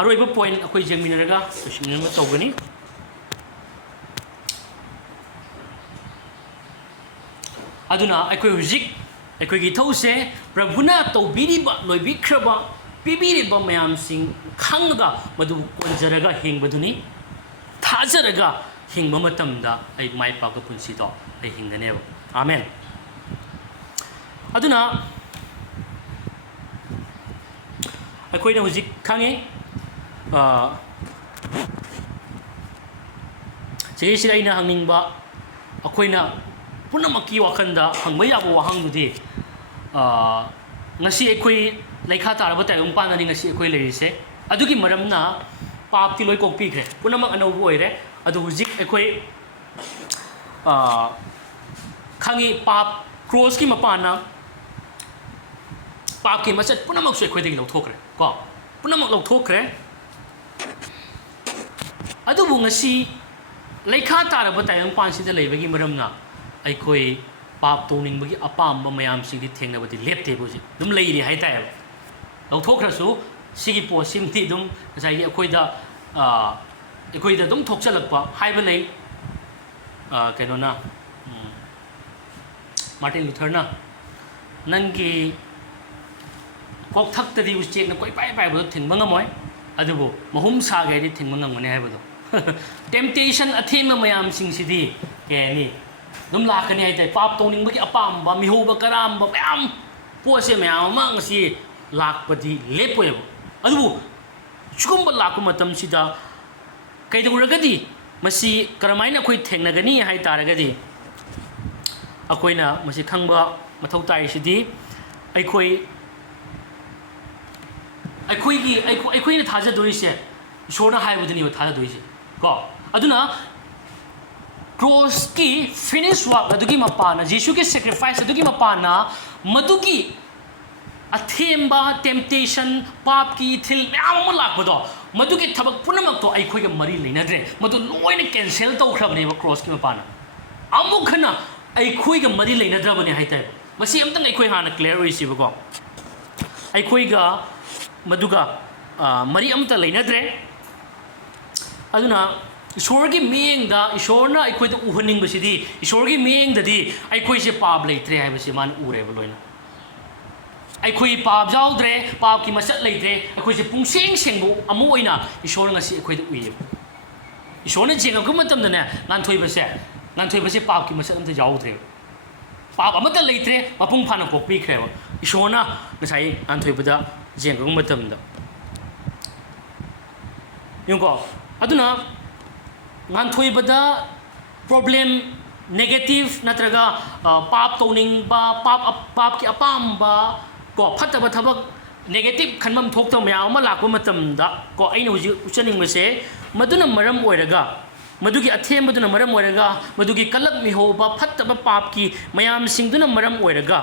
ꯑꯔꯣꯏꯕ ꯄꯣꯏꯟ ꯑꯩꯈꯣꯏ ꯌꯦꯡꯃꯤꯟꯅꯔꯒ ꯂꯣꯏꯁꯤꯟꯅꯕ ꯇꯧꯒꯅꯤ ꯑꯗꯨꯅ ꯑꯩꯈꯣꯏ ꯍꯧꯖꯤꯛ ꯑꯩꯈꯣꯏꯒꯤ ꯏꯊꯧꯁꯦ ꯄ꯭ꯔꯚꯨꯅ ꯇꯧꯕꯤꯔꯤꯕ ꯂꯣꯏꯕꯤꯈ꯭ꯔꯕ ꯄꯤꯕꯤꯔꯤꯕ ꯃꯌꯥꯝꯁꯤꯡ ꯈꯪꯉꯒ ꯃꯗꯨꯕꯨ ꯀꯣꯟꯖꯔꯒ ꯍꯤꯡꯕꯗꯨꯅꯤ ꯊꯥꯖꯔꯒ ꯍꯤꯡꯕ ꯃꯇꯝꯗ ꯑꯩ ꯃꯥꯏ ꯄꯥꯛꯄ ꯄꯨꯟꯁꯤꯗꯣ ꯑꯩ ꯍꯤꯡꯒꯅꯦꯕ ꯑꯥꯃꯦꯟ ꯑꯗꯨꯅ ꯑꯩꯈꯣꯏꯅ ꯍꯧꯖꯤꯛ ꯈꯪꯉꯤ ꯁꯤꯒꯤꯁꯤꯗ ꯑꯩꯅ ꯍꯪꯅꯤꯡꯕ ꯑꯩꯈꯣꯏꯅ ꯄꯨꯝꯅꯃꯛꯀꯤ ꯋꯥꯈꯜꯗ ꯍꯪꯕ ꯌꯥꯕ ꯋꯥꯍꯪꯗꯨꯗꯤ ꯉꯁꯤ ꯑꯩꯈꯣꯏ ꯂꯩꯈꯥ ꯇꯥꯔꯕ ꯇꯥꯏꯕꯪꯄꯥꯟꯗꯅꯤ ꯉꯁꯤ ꯑꯩꯈꯣꯏ ꯂꯩꯔꯤꯁꯦ ꯑꯗꯨꯒꯤ ꯃꯔꯝꯅ ꯄꯥꯞꯇꯤ ꯂꯣꯏ ꯀꯣꯛꯄꯤꯈ꯭ꯔꯦ ꯄꯨꯝꯅꯃꯛ ꯑꯅꯧꯕ ꯑꯣꯏꯔꯦ ꯑꯗꯨ ꯍꯧꯖꯤꯛ ꯑꯩꯈꯣꯏ ꯈꯪꯉꯤ ꯄꯥꯞ ꯀ꯭ꯔꯣꯁꯀꯤ ꯃꯄꯥꯟꯅ ꯄꯥꯞꯀꯤ ꯃꯆꯠ ꯄꯨꯝꯅꯃꯛꯁꯨ ꯑꯩꯈꯣꯏꯗꯒꯤ ꯂꯧꯊꯣꯛꯈ꯭ꯔꯦ ꯀꯣ ꯄꯨꯝꯅꯃꯛ ꯂꯧꯊꯣꯛꯈ꯭ꯔꯦ ꯑꯗꯨꯕꯨ ꯉꯁꯤ ꯂꯩꯈꯥ ꯇꯥꯔꯕ ꯇꯥꯏꯕꯪꯄꯥꯟꯁꯤꯗ ꯂꯩꯕꯒꯤ ꯃꯔꯝꯅ ꯑꯩꯈꯣꯏ ꯄꯥꯞ ꯇꯧꯅꯤꯡꯕꯒꯤ ꯑꯄꯥꯝꯕ ꯃꯌꯥꯝꯁꯤꯡꯗꯤ ꯊꯦꯡꯅꯕꯗꯤ ꯂꯦꯞꯇꯦꯕ ꯍꯧꯖꯤꯛ ꯑꯗꯨꯝ ꯂꯩꯔꯤ ꯍꯥꯏꯇꯥꯔꯦꯕ ꯂꯧꯊꯣꯛꯈ꯭ꯔꯁꯨ ꯁꯤꯒꯤ ꯄꯣꯠꯁꯤꯃꯗꯤ ꯑꯗꯨꯝ ꯉꯁꯥꯏꯒꯤ ꯑꯩꯈꯣꯏꯗ ꯑꯗꯨꯝ ꯊꯣꯛꯆꯜꯂꯛꯄ ꯍꯥꯏꯕ ꯂꯩ ꯀꯩꯅꯣꯅ ꯃꯥꯔꯇꯤꯟ ꯂꯨꯊꯔꯅ ꯅꯪꯒꯤ ꯀꯣꯛꯊꯛꯇꯗꯤ ꯎꯆꯦꯛꯅ ꯀꯣꯏꯄꯥꯏ ꯄꯥꯏꯕꯗꯣ ꯊꯤꯡꯕ ꯉꯝꯃꯣꯏ ꯑꯗꯨꯕꯨ ꯃꯍꯨꯝ ꯁꯥꯒꯦ ꯍꯥꯏꯗꯤ ꯊꯤꯡꯕ ꯉꯝꯒꯅꯤ ꯍꯥꯏꯕꯗꯣ ꯇꯦꯝꯇꯦꯁꯟ ꯑꯊꯦꯡꯕ ꯃꯌꯥꯝꯁꯤꯡꯁꯤꯗꯤ ꯀꯩ ꯍꯥꯏꯅꯤ ꯑꯗꯨꯝ ꯂꯥꯛꯀꯅꯤ ꯍꯥꯏꯇꯥꯔꯦ ꯄꯥꯞ ꯇꯧꯅꯤꯡꯕꯒꯤ ꯑꯄꯥꯝꯕ ꯃꯤꯍꯧꯕ ꯀꯔꯥꯝꯕ ꯃꯌꯥꯝ ꯄꯣꯠꯁꯦ ꯃꯌꯥꯝ ꯑꯃ ꯉꯁꯤ ꯂꯥꯛꯄꯗꯤ ꯂꯦꯞꯄꯣꯏꯕ ꯑꯗꯨꯕꯨ ꯁꯤꯒꯨꯝꯕ ꯂꯥꯛꯄ ꯃꯇꯝꯁꯤꯗ ꯀꯩꯗꯧꯔꯒꯗꯤ ꯃꯁꯤ ꯀꯔꯝꯍꯥꯏꯅ ꯑꯩꯈꯣꯏ ꯊꯦꯡꯅꯒꯅꯤ ꯍꯥꯏ ꯇꯥꯔꯒꯗꯤ ꯑꯩꯈꯣꯏꯅ ꯃꯁꯤ ꯈꯪꯕ ꯃꯊꯧ ꯇꯥꯔꯤꯁꯤꯗꯤ ꯑꯩꯈꯣꯏꯅ ꯊꯥꯖꯗꯣꯏꯁꯦ ꯏꯁꯣꯔꯅ ꯍꯥꯏꯕꯗꯨꯅꯦꯕ ꯊꯥꯖꯗꯣꯏꯁꯦ ꯀꯣ ꯑꯗꯨꯅ ꯀ꯭ꯔꯣꯁꯀꯤ ꯐꯤꯅꯤꯁ ꯋꯥꯛ ꯑꯗꯨꯒꯤ ꯃꯄꯥꯟꯅ ꯖꯤꯁꯨꯒꯤ ꯁꯦꯀ꯭ꯔꯤꯐꯥꯏꯁ ꯑꯗꯨꯒꯤ ꯃꯄꯥꯟꯅ ꯃꯗꯨꯒꯤ ꯑꯊꯦꯝꯕ ꯇꯦꯝꯇꯦꯁꯟ ꯄꯥꯞꯀꯤ ꯏꯊꯤꯜ ꯃꯌꯥꯝ ꯑꯃ ꯂꯥꯛꯄꯗꯣ ꯃꯗꯨꯒꯤ ꯊꯕꯛ ꯄꯨꯝꯅꯃꯛꯇꯣ ꯑꯩꯈꯣꯏꯒ ꯃꯔꯤ ꯂꯩꯅꯗ꯭ꯔꯦ ꯃꯗꯨ ꯂꯣꯏꯅ ꯀꯦꯟꯁꯦꯜ ꯇꯧꯈ꯭ꯔꯕꯅꯦꯕ ꯀ꯭ꯔꯣꯁꯀꯤ ꯃꯄꯥꯟꯅ ꯑꯃꯨꯛ ꯍꯟꯅ ꯑꯩꯈꯣꯏꯒ ꯃꯔꯤ ꯂꯩꯅꯗ꯭ꯔꯕꯅꯦ ꯍꯥꯏꯇꯥꯔꯦ ꯃꯁꯤ ꯑꯝꯇꯪ ꯑꯩꯈꯣꯏ ꯍꯥꯟꯅ ꯀ꯭ꯂꯤꯌꯥꯔ ꯑꯣꯏꯁꯤꯕꯀꯣ ꯑꯩꯈꯣꯏꯒ मधुगा मरी अमता लेनद्रे अदुना ईश्वरगी मियेंगदा ईश्वरना अखोइदा उहनिंगबसिदी ईश्वरगी मियेंगददी अखोइसे पाप लेत्रे हाइबसि मान उरेबा लोइना अखोइ पाप जाउद्रे पाप की मसत लेत्रे अखोइसे पुंगसेंग सेंगबो अमु ओइना ईश्वर ngasi अखोइदा उइये ईश्वरना जेंगबको मतमदने नानथोइबसे पाप की मसत अमता जाउद्रे पाप अमता लेत्रे मपुंग फाना पोकपिख्रेबा ईश्वरना ngасai नानथोइबदा जेंगबको मतमदा युंको अदुना नानथोइबदा प्रॉब्लम नेगेटिव नत्रगा पाप तौनिंगबा पाप की अपामबा को फतबा थबक नेगेटिव खनमम थोक्तो मयाम अमा लाकबा मतमदा को अइना हुजि उचनिंगबसे मदुना मरम ओइरगा मदुगी अथेमबदुना मरम ओइरगा मदुगी कलक मिहोबा फतबा पाप की मयाम सिंगदुना मरम ओइरगा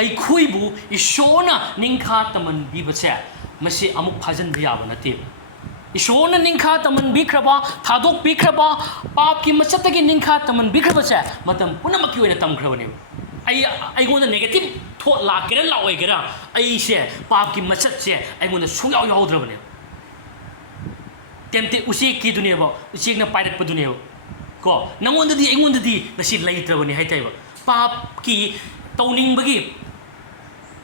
अखोइबु ईश्वरना निंखा तमन बिबसे मसे अमुक फाजन याबा नते ईश्वरना निंखा तमन बिख्रबा थादोक बिख्रबा पाप की मचतगी निंखा तमन बिख्रबसे मतम पुनमकी ओइना तमख्रबने अइगोंदा नेगेटिव थॉट लाकेरा लाओइगेरा अइसे पाप की मचत से अइगोंदा सुयाव यावद्रबने टेम्पटे उसी की दुनियाबा उसीना पाइरकप दुनियाबा को नंगोंददी अइगोंददी नसी लैत्रबने हाइताइबा पाप की तौनिंगबगी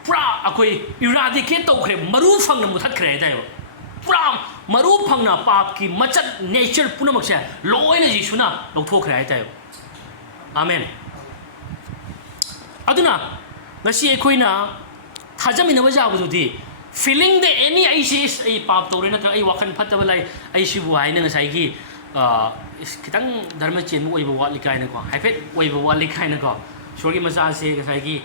पुरा अखोइ इराडिकेट तौख्रे मरु फंगना मुथतख्रे हाइताइबा पुरा मरु फंगना पाप की मचत नेचर पुनमकसे लोइना जिसुना लौथोख्रे हाइताइबा आमेन अदुना ngasi अखोइना थाजमिनबा जाबदुदी फीलिंग द एनी आइसिस आई पाप तौरे नत्र आई वखन फतबा लाई आई सिबु हाइना ngसाइगी खितंग धर्म चेन ओइबा वाली काइना को हाइफेट ओइबा वाली काइना को सोगी मचा से ngसाइगी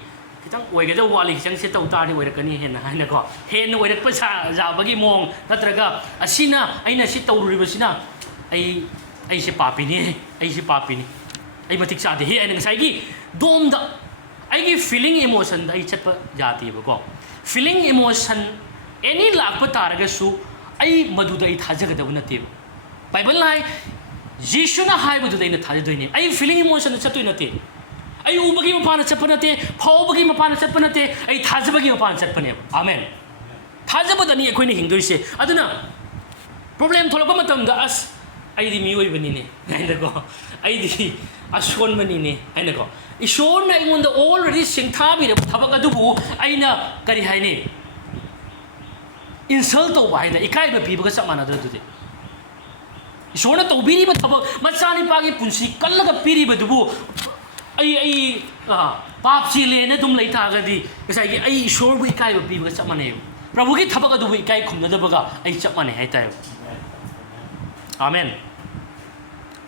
खितंग ओइगदा वाली खितंग से तौ तारि ओइरकनी हेन हाइना को हेन ओइरकपा जाबगी मोंग नत्रगा असिना आइना सि तौरुरिबसिना आई से पापिनी आई मतिक सादे हे आइना ngसाइगी दोमदा आइगी फीलिंग इमोशन दा आई चटपा जातीबको फीलिंग इमोशन एनी लाखपा तारगसु आई मदुदा आई थाजगदब नते बाइबल लाइ जीसुना हाइबदुदा आई थाजदोइने आई फीलिंग इमोशन चतोइ नते आई उबगी मपान चटपा नते फावबगी मपान चटपा नते आई थाजबगी मपान चटपने आमेन ꯊꯥꯖꯕꯗꯅꯤ ꯑꯩꯈꯣꯏꯅ ꯍꯤꯡꯗꯣꯏꯁꯦ ꯑꯗꯨꯅ ꯄ꯭ꯔꯣꯕ꯭ꯂꯦꯝ ꯊꯣꯛꯂꯛꯄ ꯃꯇꯝꯗ ꯑꯁ ꯑꯩꯗꯤ ꯃꯤꯑꯣꯏꯕꯅꯤꯅꯦ ꯍꯥꯏꯅꯀꯣ ꯑꯩꯗꯤ ꯑꯁꯣꯟꯕꯅꯤꯅꯦ ꯍꯥꯏꯅꯀꯣ ꯏꯁꯣꯔꯅ ꯑꯩꯉꯣꯟꯗ ꯑꯣꯜꯔꯦꯗꯤ ꯁꯤꯡꯊꯥꯕꯤꯔꯕ ꯊꯕꯛ ꯑꯗꯨꯕꯨ ꯑꯩꯅ ꯀꯔꯤ ꯍꯥꯏꯅꯤ ꯏꯟꯁꯜ ꯇꯧꯕ ꯍꯥꯏꯗꯅ ꯏꯀꯥꯏꯕ ꯄꯤꯕꯒ ꯆꯞ ꯃꯥꯟꯅꯗ꯭ꯔ ꯑꯗꯨꯗꯤ ꯏꯁꯣꯔꯅ ꯇꯧꯕꯤꯔꯤꯕ ꯊꯕꯛ ꯃꯆꯥꯅꯤꯄꯥꯒꯤ ꯄꯨꯟꯁꯤ ꯀꯜꯂꯒ ꯄꯤꯔꯤꯕꯗꯨꯕꯨ ꯑꯩ ꯄꯥꯞ ꯆꯦꯜꯂꯦꯅ ꯑꯗꯨꯝ ꯂꯩ ꯇꯥꯔꯒꯗꯤ ꯉꯁꯥꯏꯒꯤ ꯑꯩ ꯏꯁꯣꯔꯕꯨ ꯏꯀꯥꯏꯕ ꯄꯤꯕꯒ ꯆꯞ ꯃꯥꯟꯅꯩꯕ ꯄ꯭ꯔꯚꯨꯒꯤ ꯊꯕꯛ ꯑꯗꯨꯕꯨ ꯏꯀꯥꯏ ꯈꯨꯝꯅꯗꯕꯒ ꯑꯩ ꯆꯞ ꯃꯥꯟꯅꯩ ꯍꯥꯏꯇꯥꯔꯦꯕ 아멘.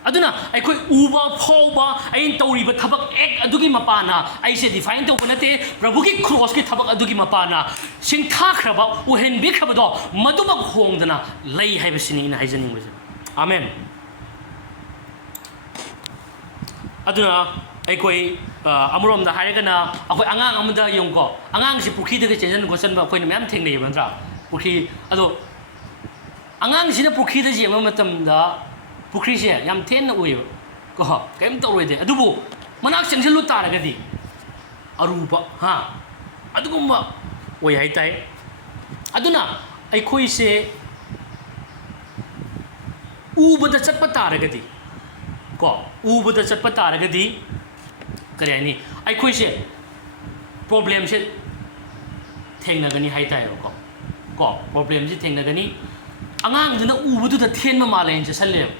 ꯑꯗꯨꯅ ꯑꯩꯈꯣꯏ ꯎꯕ ꯐꯥꯎꯕ ꯑꯩꯅ ꯇꯧꯔꯤꯕ ꯊꯕꯛ ꯑꯗꯨꯒꯤ ꯃꯄꯥꯅ ꯑꯩꯁꯦ ꯗꯤꯐꯥꯏꯟ ꯇꯧꯕ ꯅꯠꯇꯦ ꯄ꯭ꯔꯚꯨꯒꯤ ꯀ꯭ꯔꯣꯁꯀꯤ ꯊꯕꯛ ꯑꯗꯨꯒꯤ ꯃꯄꯥꯅ ꯁꯤꯡꯊꯥꯈ꯭ꯔꯕ ꯎꯍꯟꯕꯤꯈ꯭ꯔꯕꯗꯣ ꯃꯗꯨꯃꯛ ꯍꯣꯡꯗꯅ ꯂꯩ ꯍꯥꯏꯕꯁꯤꯅꯤ ꯑꯩꯅ ꯍꯥꯏꯖꯅꯤꯡꯕꯁꯦ 아멘. ꯑꯗꯨꯅ ꯑꯩꯈꯣꯏ ꯑꯃꯔꯣꯝꯗ ꯍꯥꯏꯔꯒꯅ ꯑꯩꯈꯣꯏ ꯑꯉꯥꯡ ꯑꯃꯗ ꯌꯦꯡꯉꯨꯀꯣ ꯑꯉꯥꯡꯁꯤ ꯄꯨꯈ꯭ꯔꯤꯗꯒ ꯆꯦꯟꯁꯤꯟ ꯈꯣꯠꯆꯟꯕ ꯑꯩꯈꯣꯏꯅ ꯃꯌꯥꯝ ꯊꯦꯡꯅꯩꯕ ꯅꯠꯇ꯭ꯔꯥ ꯄꯨꯈ꯭ꯔꯤ ꯑꯗꯣ ꯑꯉꯥꯡꯁꯤꯅ ꯄꯨꯈ꯭ꯔꯤꯗ ꯌꯦꯡꯕ ꯃꯇꯝꯗ ꯄꯨꯈ꯭ꯔꯤꯁꯦ ꯌꯥꯝ ꯊꯦꯟꯅ ꯎꯏꯌꯦꯕ ꯀꯣ ꯀꯩꯝ ꯇꯧꯔꯣꯏꯗꯦ ꯑꯗꯨꯕꯨ ꯃꯅꯥꯛ ꯆꯪꯁꯤꯜꯂꯨ ꯇꯥꯔꯒꯗꯤ ꯑꯔꯨꯕ ꯑꯗꯨꯒꯨꯝꯕ ꯑꯣꯏ ꯍꯥꯏꯇꯥꯏ ꯑꯗꯨꯅ ꯑꯩꯈꯣꯏꯁꯦ ꯎꯕꯗ ꯆꯠꯄ ꯇꯥꯔꯒꯗꯤ ꯀꯣ ꯎꯕꯗ ꯆꯠꯄ ꯇꯥꯔꯒꯗꯤ ꯀꯔꯤ ꯍꯥꯏꯅꯤ ꯑꯩꯈꯣꯏꯁꯦ ꯄ꯭ꯔꯣꯕ꯭ꯂꯦꯝꯁꯦ ꯊꯦꯡꯅꯒꯅꯤ ꯍꯥꯏꯇꯥꯏꯕꯀꯣ ꯀꯣ ꯄ꯭ꯔꯣꯕ꯭ꯂꯦꯝꯁꯦ ꯊꯦꯡꯅꯒꯅꯤ ꯑꯉꯥꯡꯗꯨꯅ ꯎꯕꯗꯨꯗ ꯊꯦꯟꯕ ꯃꯥꯜꯂꯦꯅ ꯆꯠꯁꯜꯂꯦꯕ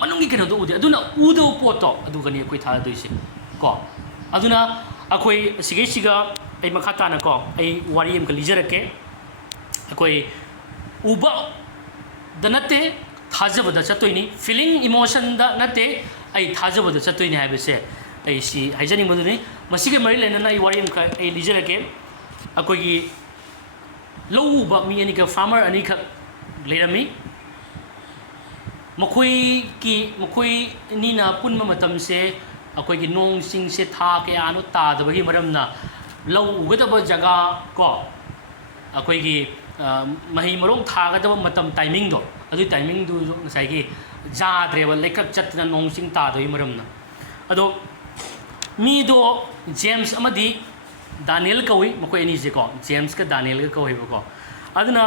ꯃꯅꯨꯡꯒꯤ ꯀꯩꯅꯣꯗꯣ ꯎꯗꯦ ꯑꯗꯨꯅ ꯎꯗꯕ ꯄꯣꯠꯇꯣ ꯑꯗꯨꯒꯅꯤ ꯑꯩꯈꯣꯏ ꯊꯥꯗꯣꯏꯁꯦ ꯀꯣ ꯑꯗꯨꯅ ꯑꯩꯈꯣꯏ ꯁꯤꯒꯩꯁꯤꯒ ꯑꯩ ꯃꯈꯥ ꯇꯥꯅꯀꯣ ꯑꯩ ꯋꯥꯔꯤ ꯑꯃꯈꯛ ꯂꯤꯖꯔꯛꯀꯦ ꯑꯩꯈꯣꯏ ꯎꯕꯗ ꯅꯠꯇꯦ ꯊꯥꯖꯕꯗ ꯆꯠꯇꯣꯏꯅꯤ ꯐꯤꯂꯤꯡ ꯏꯃꯣꯁꯟꯗ ꯅꯠꯇꯦ ꯑꯩ ꯊꯥꯖꯕꯗ ꯆꯠꯇꯣꯏꯅꯤ ꯍꯥꯏꯕꯁꯦ ꯑꯩ ꯁꯤ ꯍꯥꯏꯖꯅꯤꯡꯕꯗꯨꯅꯤ ꯃꯁꯤꯒ ꯃꯔꯤ ꯂꯩꯅꯅ ꯑꯩ ꯋꯥꯔꯤ ꯑꯃꯈꯛ ꯑꯩ ꯂꯤꯖꯔꯛꯀꯦ ꯑꯩꯈꯣꯏꯒꯤ ꯂꯧ ꯎꯕ ꯃꯤ ꯑꯅꯤꯈꯛ ꯐꯥꯔꯃꯔ ꯑꯅꯤꯈꯛ ꯂꯩꯔꯝꯃꯤ ꯃꯈꯣꯏ ꯑꯅꯤꯅ ꯄꯨꯟꯕ ꯃꯇꯝꯁꯦ ꯑꯩꯈꯣꯏꯒꯤ ꯅꯣꯡ ꯆꯤꯡꯁꯦ ꯊꯥ ꯀꯌꯥꯅꯣ ꯇꯥꯗꯕꯒꯤ ꯃꯔꯝꯅ ꯂꯧ ꯎꯒꯗꯕ ꯖꯒꯥ ꯀꯣ ꯑꯩꯈꯣꯏꯒꯤ ꯃꯍꯩ ꯃꯔꯣꯡ ꯊꯥꯒꯗꯕ ꯃꯇꯝ ꯇꯥꯏꯃꯤꯡꯗꯣ ꯑꯗꯨꯒꯤ ꯇꯥꯏꯃꯤꯡꯗꯨ ꯉꯁꯥꯏꯒꯤ ꯌꯥꯗ꯭ꯔꯦꯕ ꯂꯩꯀꯛ ꯆꯠꯇꯅ ꯅꯣꯡ ꯆꯤꯡ ꯇꯥꯗꯕꯒꯤ ꯃꯔꯝꯅ ꯑꯗꯣ ꯃꯤꯗꯣ ꯖꯦꯝꯁ ꯑꯃꯗꯤ ꯗꯥꯅꯤꯌꯦꯜ ꯀꯧꯏ ꯃꯈꯣꯏ ꯑꯅꯤꯁꯦꯀꯣ ꯖꯦꯝꯁꯀ ꯗꯥꯅꯤꯌꯦꯜꯒ ꯀꯧꯋꯦꯕꯀꯣ ꯑꯗꯨꯅ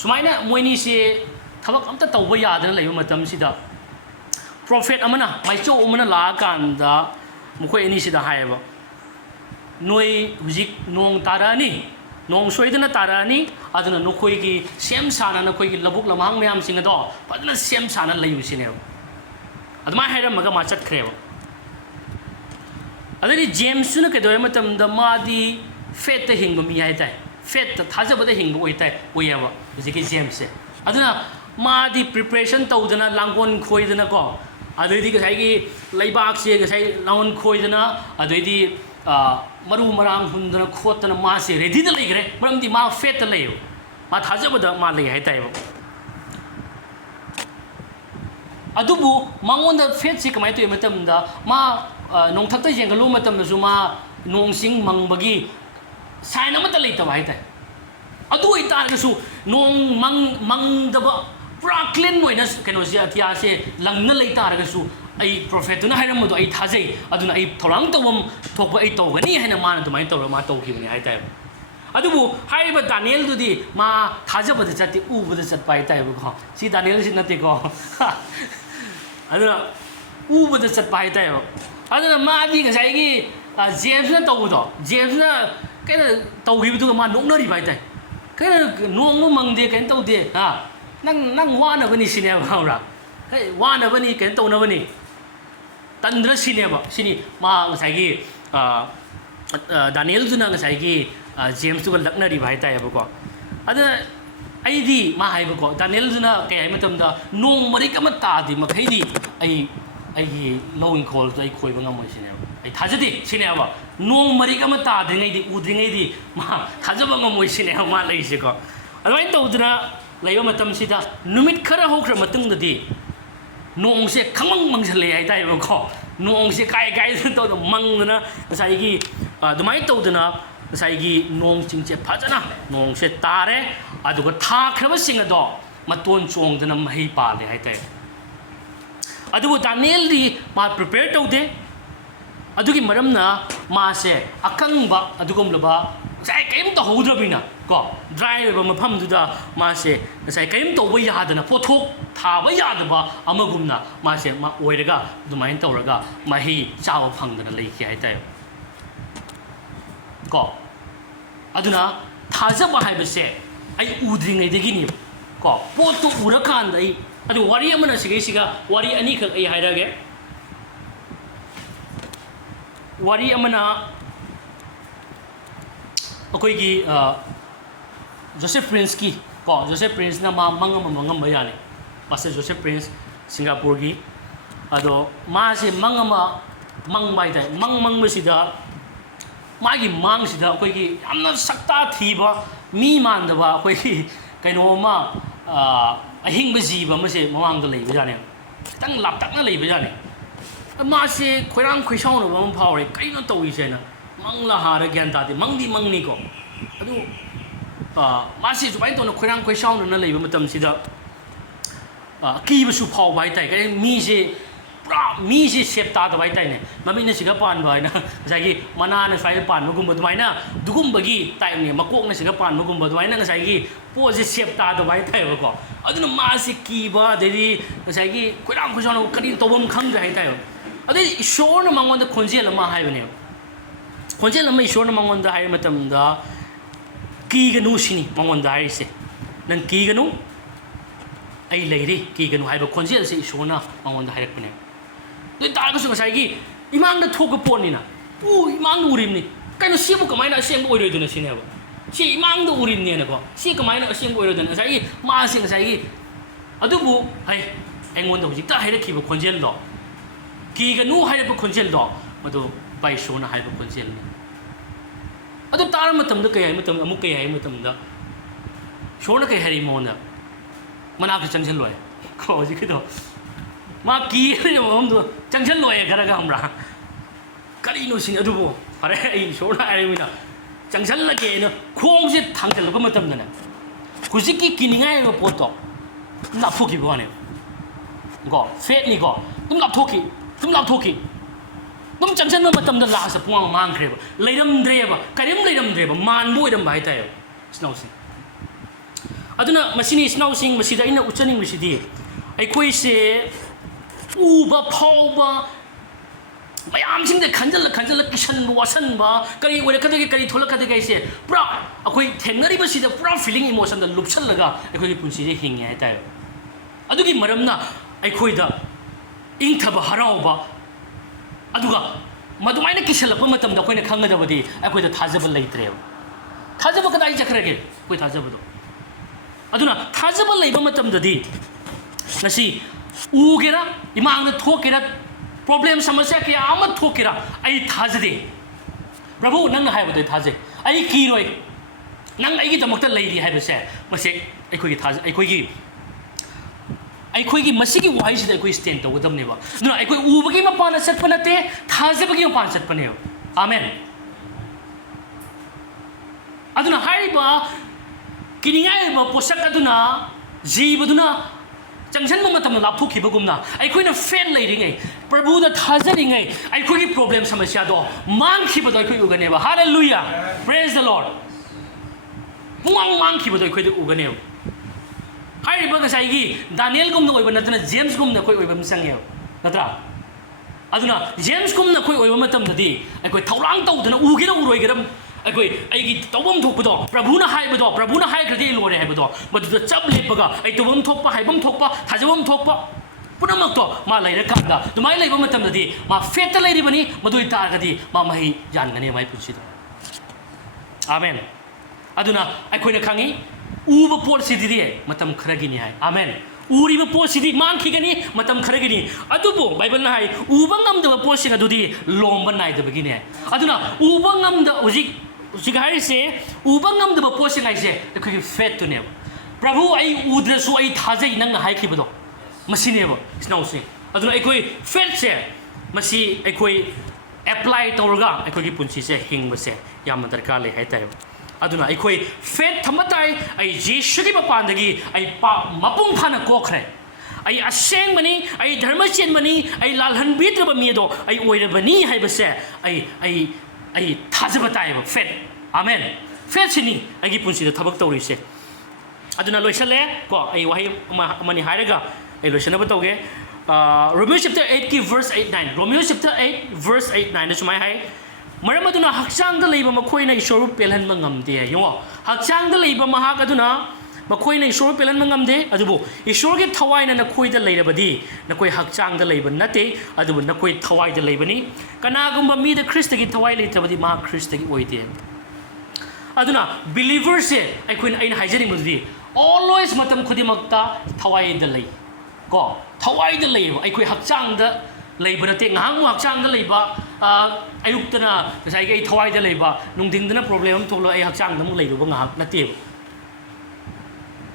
ꯁꯨꯃꯥꯏꯅ ꯃꯣꯏꯅꯤꯁꯦ ꯊꯕꯛ ꯑꯝꯇ ꯇꯧꯕ ꯌꯥꯗꯅ ꯂꯩꯕ ꯃꯇꯝꯁꯤꯗ ꯄ꯭ꯔꯣꯐꯦꯠ ꯑꯃꯅ ꯃꯥꯏꯆꯧ ꯑꯃꯅ ꯂꯥꯛꯑꯀꯥꯟꯗ ꯃꯈꯣꯏ ꯑꯅꯤꯁꯤꯗ ꯍꯥꯏꯌꯦꯕ ꯅꯣꯏ ꯍꯧꯖꯤꯛ ꯅꯣꯡ ꯇꯥꯔꯛꯑꯅꯤ ꯅꯣꯡ ꯁꯣꯏꯗꯅ ꯇꯥꯔꯛꯑꯅꯤ ꯑꯗꯨꯅ ꯅꯈꯣꯏꯒꯤ ꯁꯦꯝ ꯁꯥꯅ ꯅꯈꯣꯏꯒꯤ ꯂꯧꯕꯨꯛ ꯂꯝꯍꯥꯡ ꯃꯌꯥꯝꯁꯤꯡ ꯑꯗꯣ ꯐꯖꯅ ꯁꯦꯝ ꯁꯥꯅ ꯂꯩꯕꯁꯤꯅꯦꯕ ꯑꯗꯨꯃꯥꯏꯅ ꯍꯥꯏꯔꯝꯃꯒ ꯃꯥ ꯆꯠꯈ꯭ꯔꯦꯕ ꯑꯗꯩꯗꯤ ꯖꯦꯝꯁꯇꯨꯅ ꯀꯩꯗꯧꯔꯦ ꯃꯇꯝꯗ ꯃꯥꯗꯤ ꯐꯦꯠꯇ ꯍꯤꯡꯕ ꯃꯤ ꯍꯥꯏꯇꯥꯔꯦ ꯐꯦꯠꯇ ꯊꯥꯖꯕꯗ ꯍꯤꯡꯕ ꯑꯣꯏꯌꯦꯕ ꯍꯧꯖꯤꯛꯀꯤ ꯖꯦꯝꯁꯁꯦ ꯑꯗꯨꯅ ꯃꯥꯗꯤ ꯄ꯭ꯔꯤꯄꯦꯔꯦꯁꯟ ꯇꯧꯗꯅ ꯂꯥꯡꯒꯣꯜ ꯈꯣꯏꯗꯅꯀꯣ ꯑꯗꯩꯗꯤ ꯉꯁꯥꯏꯒꯤ ꯂꯩꯕꯥꯛꯁꯦ ꯉꯁꯥꯏ ꯂꯥꯡꯒꯣꯜ ꯈꯣꯏꯗꯅ ꯑꯗꯩꯗꯤ ꯃꯔꯨ ꯃꯔꯥꯡ ꯍꯨꯟꯗꯅ ꯈꯣꯠꯇꯅ ꯃꯥꯁꯦ ꯔꯦꯗꯤꯗ ꯂꯩꯈ꯭ꯔꯦ ꯃꯔꯝꯗꯤ ꯃꯥ ꯐꯦꯠꯇ ꯂꯩꯌꯦꯕ ꯃꯥ ꯊꯥꯖꯕꯗ ꯃꯥ ꯂꯩ ꯍꯥꯏꯇꯥꯔꯦꯕ ꯑꯗꯨꯕꯨ ꯃꯉꯣꯟꯗ ꯐꯦꯠꯁꯤ ꯀꯃꯥꯏꯅ ꯇꯧꯏ ꯃꯇꯝꯗ ꯃꯥ ꯅꯣꯡꯊꯛꯇ ꯌꯦꯡꯒꯠꯂꯨꯕ ꯃꯇꯝꯗꯁꯨ ꯃꯥ ꯅꯣꯡꯁꯤꯡ ꯃꯪꯕꯒꯤ ꯁꯥꯏꯟ ꯑꯃꯠꯇ ꯂꯩꯇꯕ ꯍꯥꯏꯇꯥꯔꯦ ꯑꯗꯨ ꯑꯣꯏꯇꯥꯔꯒꯁꯨ ꯅꯣꯡ ꯃꯪꯗꯕ ꯄꯨꯔꯥ ꯀ꯭ꯂꯤꯟ ꯑꯣꯏꯅ ꯀꯩꯅꯣꯁꯦ ꯑꯇꯤꯌꯥꯁꯦ ꯂꯪꯅ ꯂꯩ ꯇꯥꯔꯒꯁꯨ ꯑꯩ ꯄ꯭ꯔꯣꯐꯦꯠꯇꯨꯅ ꯍꯥꯏꯔꯝꯕꯗꯣ ꯑꯩ ꯊꯥꯖꯩ ꯑꯗꯨꯅ ꯑꯩ ꯊꯧꯔꯥꯡ ꯇꯧꯐꯝ ꯊꯣꯛꯄ ꯑꯩ ꯇꯧꯒꯅꯤ ꯍꯥꯏꯅ ꯃꯥꯅ ꯑꯗꯨꯃꯥꯏꯅ ꯇꯧꯔꯒ ꯃꯥ ꯇꯧꯈꯤꯕꯅꯤ ꯍꯥꯏꯇꯥꯔꯦ ꯑꯗꯨꯕꯨ ꯍꯥꯏꯔꯤꯕ ꯗꯥꯅꯤꯌꯦꯜꯗꯨꯗꯤ ꯃꯥ ꯊꯥꯖꯕꯗ ꯆꯠꯇꯦ ꯎꯕꯗ ꯆꯠꯄ ꯍꯥꯏꯇꯥꯔꯦꯕꯀꯣ ꯁꯤ ꯗꯥꯅꯤꯌꯦꯜꯁꯤ ꯅꯠꯇꯦꯀꯣ ꯑꯗꯨꯅ ꯎꯕꯗ ꯆꯠꯄ ꯍꯥꯏꯇꯥꯔꯦꯕ ꯑꯗꯨꯅ ꯃꯥꯗꯤ ꯉꯁꯥꯏꯒꯤ ꯖꯦꯝꯁꯅ ꯇꯧꯕꯗꯣ ꯖꯦꯝꯁꯅ ꯀꯩꯅꯣ ꯇꯧꯈꯤꯕꯗꯨꯒ ꯃꯥ ꯅꯣꯛꯅꯔꯤꯕ ꯍꯥꯏꯇꯥꯔꯦ ꯀꯩꯅꯣ ꯅꯣꯡꯃ ꯃꯪꯗꯦ ꯀꯩꯅꯣ ꯇꯧꯗꯦ ꯅꯪ ꯋꯥꯅꯕꯅꯤ ꯁꯤꯅꯦꯕ ꯈꯪꯕ꯭ꯔꯥ ꯋꯥꯅꯕꯅꯤ ꯀꯩꯅꯣ ꯇꯧꯅꯕꯅꯤ ꯇꯟꯗ꯭ꯔ ꯁꯤꯅꯦꯕ ꯁꯤꯅꯤ ꯃꯥ ꯉꯁꯥꯏꯒꯤ ꯗꯥꯅꯤꯌꯦꯜꯗꯨꯅ ꯉꯁꯥꯏꯒꯤ ꯖꯦꯝꯁꯇꯨꯒ ꯂꯛꯅꯔꯤꯕ ꯍꯥꯏꯇꯥꯔꯦꯕꯀꯣ ꯑꯗꯨꯅ ꯑꯩꯗꯤ ꯃꯥ ꯍꯥꯏꯕꯀꯣ ꯗꯥꯅꯤꯌꯦꯜꯗꯨꯅ ꯀꯩ ꯍꯥꯏ ꯃꯇꯝꯗ ꯅꯣꯡ ꯃꯔꯤꯛ ꯑꯃ ꯇꯥꯗꯦ ꯃꯈꯩꯗꯤ ꯑꯩꯒꯤ ꯂꯧ ꯏꯪꯈꯣꯜꯗꯣ ꯑꯩ ꯈꯣꯏꯕ ꯉꯝꯃꯣꯏ ꯁꯤꯅꯦꯕ ꯑꯩ ꯊꯥꯖꯗꯦ ꯁꯤꯅꯦꯕ ꯅꯣꯡ ꯃꯔꯤꯛ ꯑꯃ ꯇꯥꯗ꯭ꯔꯤꯉꯩꯗꯤ ꯎꯗ꯭ꯔꯤꯉꯩꯗꯤ ꯃꯥ ꯊꯥꯖꯕ ꯉꯝꯃꯣꯏ ꯁꯤꯅꯦꯕ ꯃꯥ ꯂꯩꯔꯤꯁꯦꯀꯣ ꯑꯗꯨꯃꯥꯏꯅ ꯇꯧꯗꯅ ꯂꯩꯕ ꯃꯇꯝꯁꯤꯗ ꯅꯨꯃꯤꯠ ꯈꯔ ꯍꯧꯈ꯭ꯔ ꯃꯇꯨꯡꯗꯗꯤ ꯅꯣꯡꯁꯦ ꯈꯪꯃꯪ ꯃꯪꯁꯜꯂꯛꯑꯦ ꯍꯥꯏꯇꯥꯔꯦꯕꯀꯣ ꯅꯣꯡꯁꯦ ꯀꯥꯏꯗꯅ ꯇꯧꯗꯅ ꯃꯪꯗꯅ ꯉꯁꯥꯏꯒꯤ ꯑꯗꯨꯃꯥꯏꯅ ꯇꯧꯗꯅ ꯉꯁꯥꯏꯒꯤ ꯅꯣꯡ ꯆꯤꯡꯁꯦ ꯐꯖꯅ ꯅꯣꯡꯁꯦ ꯇꯥꯔꯦ ꯑꯗꯨꯒ ꯊꯥꯈ꯭ꯔꯕꯁꯤꯡ ꯑꯗꯣ ꯃꯇꯣꯟ ꯆꯣꯡꯗꯅ ꯃꯍꯩ ꯄꯥꯜꯂꯦ ꯍꯥꯏꯇꯥꯔꯦ ꯑꯗꯨꯕꯨ ꯗꯥꯅꯤꯌꯦꯜꯗꯤ ꯃꯥ ꯄ꯭ꯔꯤꯄꯦꯌꯔ ꯇꯧꯗꯦ ꯑꯗꯨꯒꯤ ꯃꯔꯝꯅ ꯃꯥꯁꯦ ꯑꯀꯪꯕ ꯑꯗꯨꯒꯨꯝꯂꯕ ꯉꯁꯥꯏ ꯀꯔꯤꯝ ꯇꯧꯍꯧꯗ꯭ꯔꯕꯅꯤꯅ ꯀꯣ ꯗ꯭ꯔꯥꯏ ꯑꯣꯏꯕ ꯃꯐꯝꯗꯨꯗ ꯃꯥꯁꯦ ꯉꯁꯥꯏ ꯀꯔꯤꯝ ꯇꯧꯕ ꯌꯥꯗꯅ ꯄꯣꯠꯊꯣꯛ ꯊꯥꯕ ꯌꯥꯗꯕ ꯑꯃꯒꯨꯝꯅ ꯃꯥꯁꯦ ꯑꯣꯏꯔꯒ ꯑꯗꯨꯃꯥꯏꯅ ꯇꯧꯔꯒ ꯃꯍꯩ ꯆꯥꯕ ꯐꯪꯗꯅ ꯂꯩꯈꯤ ꯍꯥꯏꯇꯥꯔꯦ ꯀꯣ ꯑꯗꯨꯅ ꯊꯥꯖꯕ ꯍꯥꯏꯕꯁꯦ ꯑꯩ ꯎꯗ꯭ꯔꯤꯉꯩꯗꯒꯤꯅꯦꯕ ꯀꯣ ꯄꯣꯠꯇꯣ ꯎꯔꯀꯥꯟꯗ ꯑꯩ ꯑꯗꯨ ꯋꯥꯔꯤ ꯑꯃꯅ ꯁꯤꯒꯩꯁꯤꯒ ꯋꯥꯔꯤ ꯑꯅꯤꯈꯛ ꯑꯩ ꯍꯥꯏꯔꯒꯦ ꯋꯥꯔꯤ ꯑꯃꯅ ꯑꯩꯈꯣꯏꯒꯤ ꯖꯣꯁꯦꯐ ꯄ꯭ꯔꯤꯟꯁꯀꯤ ꯀꯣ ꯖꯣꯁꯦꯐ ꯄ꯭ꯔꯤꯟꯁꯅ ꯃꯥ ꯃꯪ ꯑꯃ ꯃꯪꯉꯝꯕ ꯌꯥꯅꯤ ꯃꯥꯁꯦ ꯖꯣꯁꯦꯐ ꯄ꯭ꯔꯤꯟꯁ ꯁꯤꯡꯒꯥꯄꯨꯔꯒꯤ ꯑꯗꯣ ꯃꯥꯁꯦ ꯃꯪ ꯑꯃ ꯃꯪꯕ ꯍꯥꯏꯇꯥꯔꯦ ꯃꯪꯕꯁꯤꯗ ꯃꯥꯒꯤ ꯃꯥꯡꯁꯤꯗ ꯑꯩꯈꯣꯏꯒꯤ ꯌꯥꯝꯅ ꯁꯛꯇꯥ ꯊꯤꯕ ꯃꯤ ꯃꯥꯟꯗꯕ ꯑꯩꯈꯣꯏꯒꯤ ꯀꯩꯅꯣꯝꯃ ꯑꯍꯤꯡꯕ ꯖꯤꯕ ꯑꯃꯁꯦ ꯃꯃꯥꯡꯗ ꯂꯩꯕꯖꯥꯠꯅꯦ ꯈꯤꯇꯪ ꯂꯥꯞꯇꯛꯅ ꯂꯩꯕꯖꯥꯠꯅꯦ ꯃꯥꯁꯦ ꯈꯣꯏꯔꯥꯡ ꯈꯣꯏꯁꯥꯎꯅꯕ ꯑꯃ ꯐꯥꯎꯔꯦ ꯀꯩꯅꯣ ꯇꯧꯔꯤꯁꯦ ꯍꯥꯏꯅ ꯃꯪꯂꯥ ꯍꯥꯔ ꯒ꯭ꯌꯥꯟ ꯇꯥꯗꯦ ꯃꯪꯗꯤ ꯃꯪꯅꯤꯀꯣ ꯑꯗꯨ ꯃꯥꯁꯦ ꯁꯨꯃꯥꯏꯅ ꯇꯧꯅ ꯈꯣꯏꯔꯥꯡ ꯈꯣꯏꯁꯥꯎꯅꯅ ꯂꯩꯕ ꯃꯇꯝꯁꯤꯗ ꯀꯤꯕꯁꯨ ꯐꯥꯎꯕ ꯍꯥꯏꯇꯥꯔꯦ ꯀꯔꯤ ꯃꯤꯁꯦ ꯄꯨꯔꯥ ꯃꯤꯁꯦ ꯁꯦꯞ ꯇꯥꯗꯕ ꯍꯥꯏꯇꯥꯔꯦꯅꯦ ꯃꯃꯤꯠꯅ ꯁꯤꯒ ꯄꯥꯟꯕ ꯍꯥꯏꯅ ꯉꯁꯥꯏꯒꯤ ꯃꯅꯥꯅ ꯁ꯭ꯋꯥꯏꯗ ꯄꯥꯟꯕꯒꯨꯝꯕ ꯑꯗꯨꯃꯥꯏꯅ ꯑꯗꯨꯒꯨꯝꯕꯒꯤ ꯇꯥꯏꯞꯅꯦ ꯃꯀꯣꯛꯅ ꯁꯤꯒ ꯄꯥꯟꯕꯒꯨꯝꯕ ꯑꯗꯨꯃꯥꯏꯅ ꯉꯁꯥꯏꯒꯤ ꯄꯣꯠꯁꯦ ꯁꯦꯞ ꯇꯥꯗꯕ ꯍꯥꯏꯇꯥꯔꯦꯕꯀꯣ ꯑꯗꯨꯅ ꯃꯥꯁꯦ ꯀꯤꯕ ꯑꯗꯩꯗꯤ ꯉꯁꯥꯏꯒꯤ ꯈꯣꯏꯔꯥꯡ ꯈꯣꯏꯁꯥꯎꯅꯕ ꯀꯔꯤ ꯇꯧꯐꯝ ꯈꯪꯗ꯭ꯔꯦ ꯍꯥꯏꯇꯥꯔꯦ ꯑꯗꯩ ꯏꯁꯣꯔꯅ ꯃꯉꯣꯟꯗ ꯈꯣꯟꯖꯦꯜ ꯑꯃ ꯍꯥꯏꯕꯅꯦꯕ ꯈꯣꯟꯖꯦꯜ ꯑꯃ ꯏꯁꯣꯔꯅ ꯃꯉꯣꯟꯗ ꯍꯥꯏꯕ ꯃꯇꯝꯗ ꯀꯤꯒꯅꯨ ꯁꯤꯅꯤ ꯃꯉꯣꯟꯗ ꯍꯥꯏꯔꯤꯁꯦ ꯅꯪ ꯀꯤꯒꯅꯨ ꯑꯩ ꯂꯩꯔꯤ ꯀꯤꯒꯅꯨ ꯍꯥꯏꯕ ꯈꯣꯟꯖꯦꯜꯁꯦ ꯏꯁꯣꯔꯅ ꯃꯉꯣꯟꯗ ꯍꯥꯏꯔꯛꯄꯅꯦꯕ ꯑꯗꯨ ꯑꯣꯏꯇꯥꯔꯒꯁꯨ ꯉꯁꯥꯏꯒꯤ ꯏꯃꯥꯡꯗ ꯊꯣꯛꯄ ꯄꯣꯠꯅꯤꯅ ꯏꯃꯥꯡꯗ ꯎꯔꯤꯕꯅꯤ ꯀꯩꯅꯣ ꯁꯤꯕꯨ ꯀꯃꯥꯏꯅ ꯑꯁꯦꯡꯕ ꯑꯣꯏꯔꯣꯏꯗꯣꯏꯅꯣ ꯁꯤꯅꯦꯕ ꯁꯤ ꯏꯃꯥꯡꯗ ꯎꯔꯤꯕꯅꯦꯅꯀꯣ ꯁꯤ ꯀꯃꯥꯏꯅ ꯑꯁꯦꯡꯕ ꯑꯣꯏꯔꯣꯏꯗꯣꯏꯅꯣ ꯉꯁꯥꯏꯒꯤ ꯃꯥꯁꯦ ꯉꯁꯥꯏꯒꯤ ꯑꯗꯨꯕꯨ ꯑꯩꯉꯣꯟꯗ ꯍꯧꯖꯤꯛꯇ ꯍꯥꯏꯔꯛꯈꯤꯕ ꯈꯣꯟꯖꯦꯜꯗꯣ ꯀꯤꯒꯅꯨ ꯍꯥꯏꯔꯛꯄ ꯈꯣꯟꯖꯦꯜꯗꯣ ꯃꯗꯨ ꯏꯁꯣꯔꯅ ꯍꯥꯏꯕ ꯈꯣꯟꯖꯦꯜꯅꯤ ꯑꯗꯨ ꯇꯥꯔ ꯃꯇꯝꯗ ꯀꯩ ꯍꯥꯏ ꯃꯇꯝꯗ ꯑꯃꯨꯛ ꯀꯩ ꯍꯥꯏ ꯃꯇꯝꯗ ꯏꯁꯣꯔꯅ ꯀꯩ ꯍꯥꯏꯔꯤ ꯃꯉꯣꯟꯗ ꯃꯅꯥꯛꯇ ꯆꯪꯁꯤꯜꯂꯣꯏ ꯀꯣ ꯍꯧꯖꯤꯛꯀꯤꯗꯣ ꯃꯥ ꯀꯤꯔꯤꯕ ꯃꯐꯝꯗꯣ ꯆꯪꯁꯤꯜꯂꯣꯏ ꯈꯔꯒ ꯈꯪꯕ꯭ꯔꯥ ꯀꯔꯤꯅꯣ ꯁꯤꯅꯤ ꯑꯗꯨꯕꯨ ꯐꯔꯦ ꯑꯩ ꯏꯁꯣꯔꯅ ꯍꯥꯏꯔꯤꯕꯅꯤꯅ ꯆꯪꯁꯤꯜꯂꯒꯦꯅ ꯈꯣꯡꯁꯦ ꯊꯥꯡꯖꯜꯂꯛꯄ ꯃꯇꯝꯗꯅꯦ ꯍꯧꯖꯤꯛꯀꯤ ꯀꯤꯅꯤꯡꯉꯥꯏ ꯑꯣꯏꯕ ꯄꯣꯠꯇꯣ ꯑꯗꯨꯝ ꯂꯥꯞꯊꯣꯛꯈꯤꯕ ꯋꯥꯅꯦꯕ ꯀꯣ ꯐꯦꯠꯅꯤꯀꯣ ꯑꯗꯨꯝ ꯂꯥꯞꯊꯣꯛꯈꯤ ꯑꯗꯨꯝ ꯆꯪꯁꯤꯟꯕ ꯃꯇꯝꯗ ꯂꯥꯁꯇ ꯄꯨꯡꯃꯥꯡ ꯃꯥꯡꯈ꯭ꯔꯦꯕ ꯂꯩꯔꯝꯗ꯭ꯔꯦꯕ ꯀꯔꯤꯝ ꯂꯩꯔꯝꯗ꯭ꯔꯦꯕ ꯃꯥꯟꯕ ꯑꯣꯏꯔꯝꯕ ꯍꯥꯏꯇꯥꯔꯦꯕ ꯏꯆꯤꯟꯅꯥꯎꯁꯤꯡ ꯑꯗꯨꯅ ꯃꯁꯤꯅꯤ ꯏꯆꯤꯟꯅꯥꯎꯁꯤꯡ ꯃꯁꯤꯗ ꯑꯩꯅ ꯎꯠꯆꯅꯤꯡꯕꯁꯤꯗꯤ ꯑꯩꯈꯣꯏꯁꯦ ꯎꯕ ꯐꯥꯎꯕ ꯃꯌꯥꯝꯁꯤꯡꯗ ꯈꯟꯖꯜꯂ ꯀꯤꯁꯟꯕ ꯋꯥꯁꯟꯕ ꯀꯔꯤ ꯑꯣꯏꯔꯛꯀꯗꯒꯦ ꯀꯔꯤ ꯊꯣꯛꯂꯛꯀꯗꯒꯦ ꯍꯥꯏꯁꯦ ꯄꯨꯔꯥ ꯑꯩꯈꯣꯏ ꯊꯦꯡꯅꯔꯤꯕꯁꯤꯗ ꯄꯨꯔꯥ ꯐꯤꯂꯤꯡ ꯏꯃꯣꯁꯟꯗ ꯂꯨꯞꯁꯜꯂꯒ ꯑꯩꯈꯣꯏꯒꯤ ꯄꯨꯟꯁꯤꯁꯦ ꯍꯤꯡꯉꯦ ꯍꯥꯏꯇꯥꯔꯦ ꯑꯗꯨꯒꯤ ꯃꯔꯝꯅ ꯑꯩꯈꯣꯏꯗ ꯏꯪꯊꯕ ꯍꯔꯥꯎꯕ ꯑꯗꯨꯒ ꯃꯗꯨꯃꯥꯏꯅ ꯀꯤꯁꯜꯂꯛꯄ ꯃꯇꯝꯗ ꯑꯩꯈꯣꯏꯅ ꯈꯪꯒꯗꯕꯗꯤ ꯑꯩꯈꯣꯏꯗ ꯊꯥꯖꯕ ꯂꯩꯇ꯭ꯔꯦꯕ ꯊꯥꯖꯕ ꯀꯗꯥꯏ ꯆꯠꯈ꯭ꯔꯒꯦ ꯑꯩꯈꯣই ꯊꯥꯖꯕꯗꯣ ꯑꯗꯨꯅ ꯊꯥꯖꯕ ꯂꯩꯕ ꯃꯇꯝꯗꯗꯤ ꯉꯁꯤ ꯎꯒꯦꯔꯥ ꯏꯃꯥꯡꯗ ꯊꯣꯛꯀꯦꯔꯥ ꯄ꯭ꯔꯣꯕ꯭ꯂꯦꯝ ꯁꯃꯁ꯭ꯌꯥ ꯀꯌꯥ ꯑꯃ ꯊꯣꯛꯀꯦꯔꯥ ꯑꯩ ꯊꯥꯖꯗꯦ ꯄ꯭ꯔꯚꯨ ꯅꯪꯅ ꯍꯥꯏꯕꯗꯣ ꯑꯩ ꯊꯥꯖꯩ ꯑꯩ ꯀꯤꯔꯣꯏ ꯅꯪ ꯑꯩꯒꯤꯗꯃꯛꯇ ꯂꯩꯔꯤ ꯍꯥꯏꯕꯁꯦ ꯃꯁꯤ ꯑꯩꯈꯣꯏꯒꯤ ꯃꯁꯤꯒꯤ ꯋꯥꯍꯩꯁꯤꯗ ꯑꯩꯈꯣꯏ ꯁ꯭ꯇꯦꯟ ꯇꯧꯒꯗꯕꯅꯦꯕ ꯑꯗꯨꯅ ꯑꯩꯈꯣꯏ ꯎꯕꯒꯤ ꯃꯄꯥꯟꯗ ꯆꯠꯄ ꯅꯠꯇꯦ ꯊꯥꯖꯕꯒꯤ ꯃꯄꯥꯟ ꯆꯠꯄꯅꯦꯕ ꯑꯥꯃꯦꯟ ꯑꯗꯨꯅ ꯍꯥꯏꯔꯤꯕ ꯀꯤꯅꯤꯡꯉꯥꯏ ꯑꯣꯏꯕ ꯄꯣꯠꯁꯛ ꯑꯗꯨꯅ ꯖꯤꯕꯗꯨꯅ ꯆꯪꯁꯤꯟꯕ ꯃꯇꯝꯗ ꯂꯥꯞꯊꯣꯛꯈꯤꯕꯒꯨꯝꯅ ꯑꯩꯈꯣꯏꯅ ꯐꯦꯠ ꯂꯩꯔꯤꯉꯩ ꯄ꯭ꯔꯚꯨꯗ ꯊꯥꯖꯔꯤꯉꯩ ꯑꯩꯈꯣꯏꯒꯤ ꯄ꯭ꯔꯣꯕ꯭ꯂꯦꯝ ꯁꯃꯁ꯭ꯌꯥꯗꯣ ꯃꯥꯡꯈꯤꯕꯗꯣ ꯑꯩꯈꯣꯏ ꯎꯒꯅꯦꯕ ꯍꯥꯂꯦꯂꯨꯌꯥ ꯄ꯭ꯔꯦꯖ ꯗ ꯂꯣꯔꯗ ꯄꯨꯡꯃꯥꯡ ꯃꯥꯡꯈꯤꯕꯗꯣ ꯑꯩꯈꯣꯏꯗ ꯎꯒꯅꯦꯕ ꯍꯥꯏꯔꯤꯕ ꯉꯁꯥꯏꯒꯤ ꯗꯥꯅꯤꯌꯦꯜꯒꯨꯝꯅ ꯑꯣꯏꯕ ꯅꯠꯇꯅ ꯖꯦꯝꯁꯒꯨꯝꯅ ꯑꯩꯈꯣꯏ ꯑꯣꯏꯕ ꯑꯃ ꯆꯪꯉꯦꯕ ꯅꯠꯇ꯭ꯔꯥ ꯑꯗꯨꯅ ꯖꯦꯝꯁꯒꯨꯝꯅ ꯑꯩꯈꯣꯏ ꯑꯣꯏꯕ ꯃꯇꯝꯗꯗꯤ ꯑꯩꯈꯣꯏ ꯊꯧꯔꯥꯡ ꯇꯧꯗꯅ ꯎꯒꯦꯔꯥ ꯎꯔꯣꯏꯒꯦꯔꯥ ꯑꯩꯒꯤ ꯇꯧꯐꯝ ꯊꯣꯛꯄꯗꯣ ꯄ꯭ꯔꯚꯨꯅ ꯍꯥꯏꯕꯗꯣ ꯄ꯭ꯔꯚꯨꯅ ꯍꯥꯏꯈ꯭ꯔꯗꯤ ꯑꯩ ꯂꯣꯏꯔꯦ ꯍꯥꯏꯕꯗꯣ ꯃꯗꯨꯗ ꯆꯞ ꯂꯦꯞꯄꯒ ꯑꯩ ꯇꯧꯐꯝ ꯊꯣꯛꯄ ꯍꯥꯏꯐꯝ ꯊꯣꯛꯄ ꯊꯥꯖꯐꯝ ꯊꯣꯛꯄ ꯄꯨꯝꯅꯃꯛꯇꯣ ꯃꯥ ꯂꯩꯔꯀꯥꯟꯗ ꯑꯗꯨꯃꯥꯏꯅ ꯂꯩꯕ ꯃꯇꯝꯗꯗꯤ ꯃꯥ ꯐꯦꯠꯇ ꯂꯩꯔꯤꯕꯅꯤ ꯃꯗꯨ ꯑꯣꯏꯇꯥꯔꯒꯗꯤ ꯃꯥ ꯃꯍꯩ ꯌꯥꯟꯒꯅꯤ ꯃꯥꯒꯤ ꯄꯨꯟꯁꯤꯗ ꯑꯥꯃꯦꯟ ꯑꯗꯨꯅ ꯑꯩꯈꯣꯏꯅ ꯈꯪꯉꯤ ꯎꯕ ꯄꯣꯠꯁꯤꯗꯤ ꯃꯇꯝ ꯈꯔꯒꯤꯅꯤ ꯍꯥꯏ ꯑꯥꯃꯦꯟ ꯎꯔꯤꯕ ꯄꯣꯠꯁꯤꯗꯤ ꯃꯥꯡꯈꯤꯒꯅꯤ ꯃꯇꯝ ꯈꯔꯒꯤꯅꯤ ꯑꯗꯨꯕꯨ ꯕꯥꯏꯕꯜꯅ ꯍꯥꯏ ꯎꯕ ꯉꯝꯗꯕ ꯄꯣꯠꯁꯤꯡ ꯑꯗꯨꯗꯤ ꯂꯣꯝꯕ ꯅꯥꯏꯗꯕꯒꯤꯅꯤ ꯑꯗꯨꯅ ꯎꯕ ꯉꯝꯗ ꯍꯧꯖꯤꯛ ꯍꯥꯏꯔꯤꯁꯦ ꯎꯕ ꯉꯝꯗꯕ ꯄꯣꯠꯁꯤꯡ ꯍꯥꯏꯁꯦ ꯑꯩꯈꯣꯏꯒꯤ ꯐꯦꯠꯇꯨꯅꯦꯕ ꯄ꯭ꯔꯚꯨ ꯑꯩ ꯎꯗ꯭ꯔꯁꯨ ꯑꯩ ꯊꯥꯖꯩ ꯅꯪꯅ ꯍꯥꯏꯈꯤꯕꯗꯣ ꯃꯁꯤꯅꯦꯕ ꯏꯆꯤꯟꯅꯥꯎꯁꯤꯡ ꯑꯗꯨꯅ ꯑꯩꯈꯣꯏ ꯐꯦꯠꯁꯦ ꯃꯁꯤ ꯑꯩꯈꯣꯏ ꯑꯦꯄ꯭ꯂꯥꯏ ꯇꯧꯔꯒ ꯑꯩꯈꯣꯏꯒꯤ ꯄꯨꯟꯁꯤꯁꯦ ꯍꯤꯡꯕꯁꯦ ꯌꯥꯝꯅ ꯗꯔꯀꯥꯔ ꯂꯩ ꯍꯥꯏꯇꯥꯔꯦ ꯑꯗꯨꯅ ꯑꯩꯈꯣꯏ ꯐꯦꯠ ꯊꯝꯕ ꯇꯥꯏ ꯑꯩ ꯖꯤꯁꯨꯒꯤ ꯃꯄꯥꯟꯗꯒꯤ ꯑꯩ ꯃꯄꯨꯡ ꯐꯥꯅ ꯀꯣꯛꯈ꯭ꯔꯦ ꯑꯩ ꯑꯁꯦꯡꯕꯅꯤ ꯑꯩ ꯙꯔꯃ ꯆꯦꯟꯕꯅꯤ ꯑꯩ ꯂꯥꯜꯍꯟꯕꯤꯗ꯭ꯔꯕ ꯃꯤꯗꯣ ꯑꯩ ꯑꯣꯏꯔꯕꯅꯤ ꯍꯥꯏꯕꯁꯦ ꯑꯩ ꯊꯥꯖꯕ ꯇꯥꯏꯌꯦꯕ ꯐꯦꯠ ꯑꯥꯃꯦꯟ ꯐꯦꯠ ꯁꯤꯅꯤ ꯑꯩꯒꯤ ꯄꯨꯟꯁꯤꯗ ꯊꯕꯛ ꯇꯧꯔꯤꯁꯦ ꯑꯗꯨꯅ ꯂꯣꯏꯁꯜꯂꯦ ꯀꯣ ꯑꯩ ꯋꯥꯍꯩ ꯑꯃꯅꯤ ꯍꯥꯏꯔꯒ ꯑꯩ ꯂꯣꯏꯁꯟꯅꯕ ꯇꯧꯒꯦ Romeo chapter 8 ki verse 8-9 Romeo chapter 8 verse 8-9 da sumai hai maram aduna hakchang da leiba makhoina ishoru pelhan ma ngamde yongo hakchang da leiba mahak aduna makhoina ishoru pelhan ma ngamde adubu ishor ge thawai na khoi da leirabadi na koi hakchang da leiba nate adubu na koi thawai da leibani kana gumba mi da Christ gi thawai leitabadi ma Christ gi oide aduna believers se ai koin aina haijani mudi always matam khudimakta thawai da lei ko thawai da leiba ai koi hakchang da leiba nate ngahang mu hakchang da leiba ayuktana sai ge thawai da leiba nungding dana problem tholo ai hakchang da mu leiruba ngahak nate